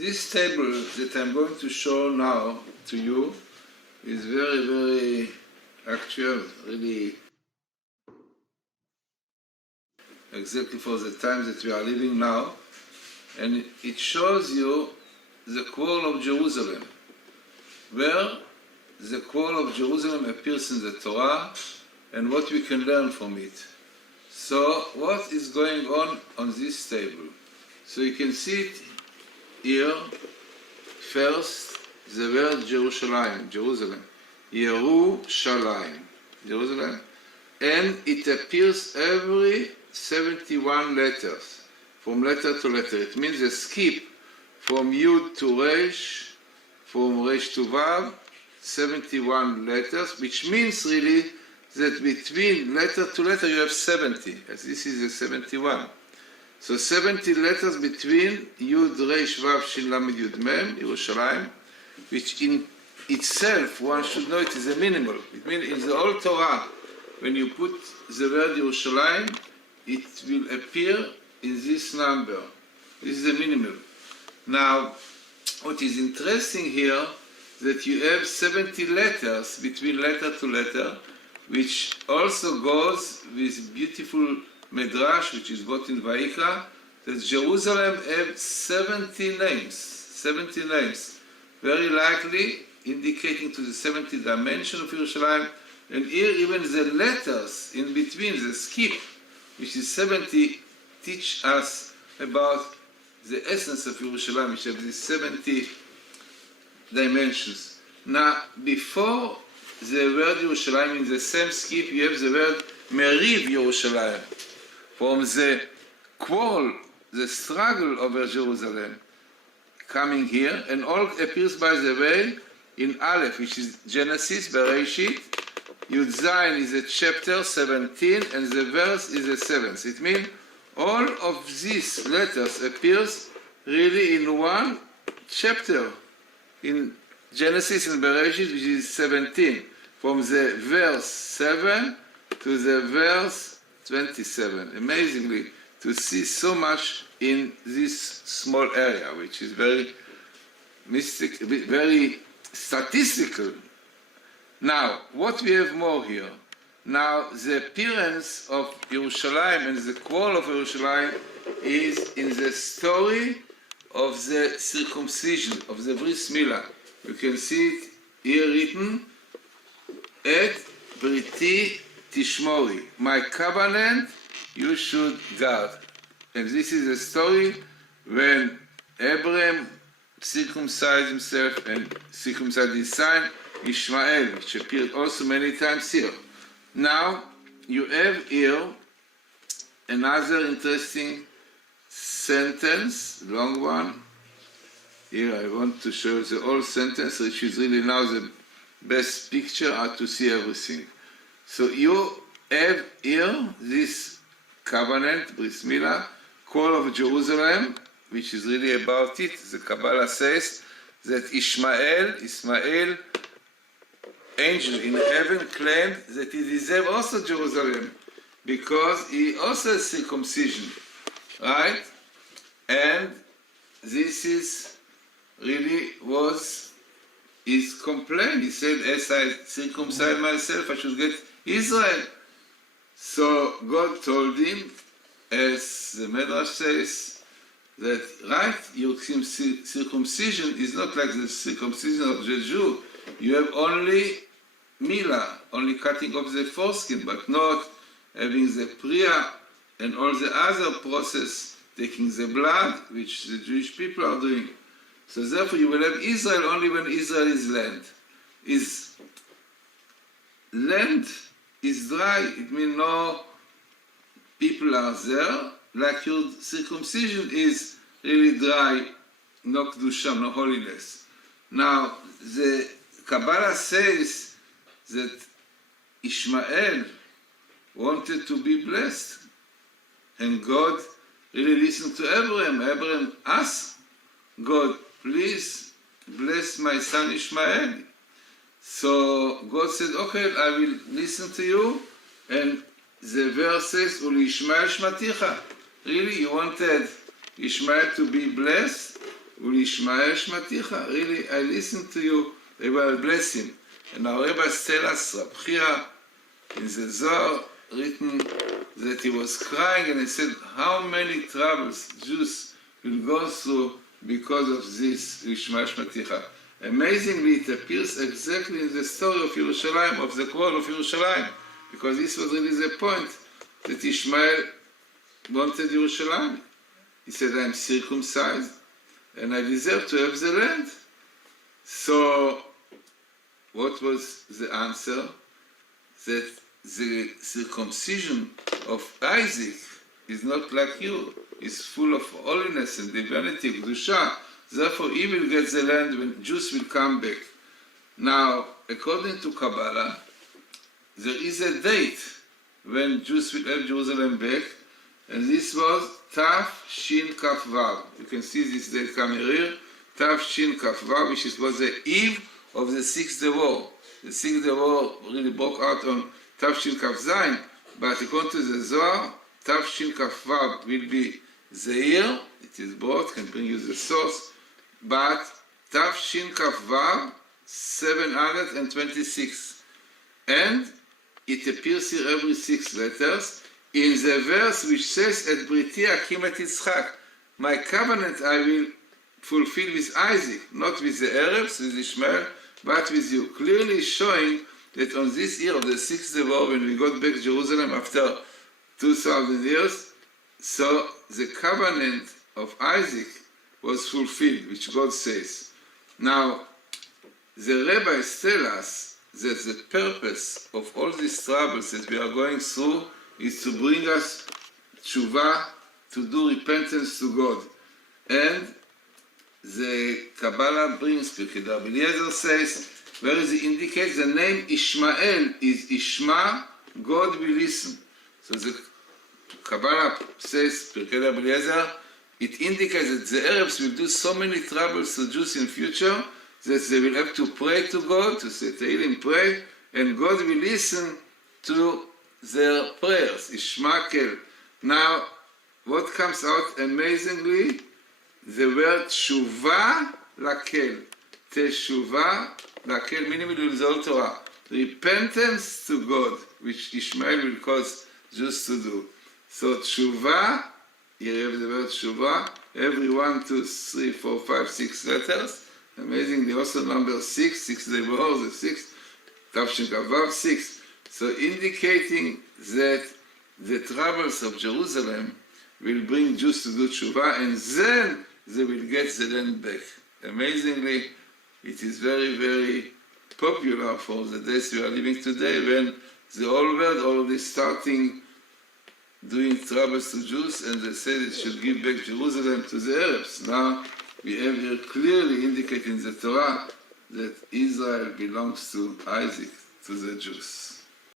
this table that I'm going to show now to you is very, very actual, really exactly for the time that we are living now. And it shows you the quarrel of Jerusalem, where the quarrel of Jerusalem appears in the Torah and what we can learn from it. So what is going on this table? So you can see it here. First, the word Jerusalem, Yerushalayim, Jerusalem, and it appears every 71 letters, from letter to letter. It means a skip from Yud to Resh, from Resh to Vav, 71 letters, which means really that between letter to letter you have 70, as this is a 71. So 70 letters between Yud, Resh, Vav, Shin, Lamed, Yud, Mem, Yerushalayim, which in itself, one should know it is a minimal. It means in the whole Torah, when you put the word Yerushalayim, it will appear in this number. This is a minimal. Now, what is interesting here, that you have 70 letters between letter to letter, which also goes with beautiful Midrash, which is brought in Vayikra, that Jerusalem have 70 names. 70 names. Very likely indicating to the 70 dimension of Yerushalayim, and here even the letters in between, the skip, which is 70, teach us about the essence of Yerushalayim, which have these 70 dimensions. Now, before the word Yerushalayim, in the same skip, you have the word Meriv Yerushalayim, from the quarrel, the struggle over Jerusalem, coming here, and all appears, by the way, in Aleph, which is Genesis, Bereshit. Yud Zayin is a chapter 17, and the verse is the 7th. It means all of these letters appears really in one chapter, in Genesis and Bereshit, which is 17, from the verse 7 to the verse 27. Amazingly, to see so much in this small area, which is very mystic, very statistical. Now, what we have more here? Now, the appearance of Yerushalayim and the quarrel of Yerushalayim is in the story of the circumcision, of the Bris Milah. You can see it here written, Et Briti Tishmori, my covenant you should guard. And this is a story when Abraham circumcised himself and circumcised his son Ishmael, which appeared also many times here. Now, you have here another interesting sentence, long one. Here I want to show the whole sentence, which is really now the best picture how to see everything. So you have here this covenant, Bris Milah, call of Jerusalem, which is really about it. The Kabbalah says that Ishmael, angel in heaven, claimed that he deserved also Jerusalem because he also has circumcision, right? And this is really was his complaint. He said, as I circumcise myself, I should get Israel. So God told him, as the Midrash says, that right, your circumcision is not like the circumcision of the Jew. You have only Milah, only cutting off the foreskin, but not having the Priya and all the other process, taking the blood, which the Jewish people are doing. So therefore you will have Israel only when Israel is land. Is land is dry, it means no people are there, like your circumcision is really dry, no kedusha, no holiness. Now, the Kabbalah says that Ishmael wanted to be blessed, and God really listened to Abraham. Abraham asked God, please bless my son Ishmael. So God said, okay, I will listen to you. And the verse says, Uli Ishmael Shmaticha. Really, you wanted Ishmael to be blessed? Ulishmael shmaticha. Really, I listened to you. They will bless him. And our rabbis tell us, Rab Chia, in the Zohar, written that he was crying and he said, how many troubles Jews will go through because of this Ishmael shmaticha. Amazingly, it appears exactly in the story of Yerushalayim, of the quarrel of Yerushalayim, because this was really the point that Ishmael wanted Yerushalayim. He said, I am circumcised and I deserve to have the land. So, what was the answer? That the circumcision of Isaac is not like you. It's full of holiness and divinity, Kedusha. Therefore, he will get the land when Jews will come back. Now, according to Kabbalah, there is a date when Jews will have Jerusalem back, and this was Tav Shin Kaf Vav. You can see this date coming here, Tav Shin Kaf Vav, which was the eve of the Sixth War. The Sixth War really broke out on Tav Shin Kaf Zayin, but according to the Zohar, Tav Shin Kaf Vav will be the year, it is brought, can bring you the source, but Tav Shin Kaf Vav 726. And it appears here every 6 letters in the verse which says, Et Briti Akim et Yitzchak, my covenant I will fulfill with Isaac, not with the Arabs, with Ishmael, but with you. Clearly showing that on this year of the 6th war, when we got back to Jerusalem after 2,000 years, so the covenant of Isaac was fulfilled, which God says. Now, the rabbis tell us that the purpose of all these troubles that we are going through is to bring us tshuva, to do repentance to God. And the Kabbalah brings, Pirkei Rabbi Eliezer says, where it indicates the name Ishmael is Ishma, God will listen. So the Kabbalah says, Pirkei Rabbi Eliezer, it indicates that the Arabs will do so many troubles to Jews in future that they will have to pray to God, to say Tehillim, pray, and God will listen to their prayers, Ishmael. Now, what comes out amazingly? The word Tshuva Lakel. Teshuvah Lakel, meaning in the Old Torah. Repentance to God, which Ishmael will cause Jews to do. So Tshuva, here you have the word Tshuva, every 1, 2, 3, 4, 5, 6 letters. Amazingly, also number 6, 6 Deborah, the 6th, Tavshin Kavav 6. So indicating that the troubles of Jerusalem will bring Jews to do tshuva, and then they will get the land back. Amazingly, it is very, very popular for the days we are living today, when the whole world already starting doing troubles to Jews, and they say they should give back Jerusalem to the Arabs. Now, we have here clearly indicated in the Torah that Israel belongs to Isaac, to the Jews.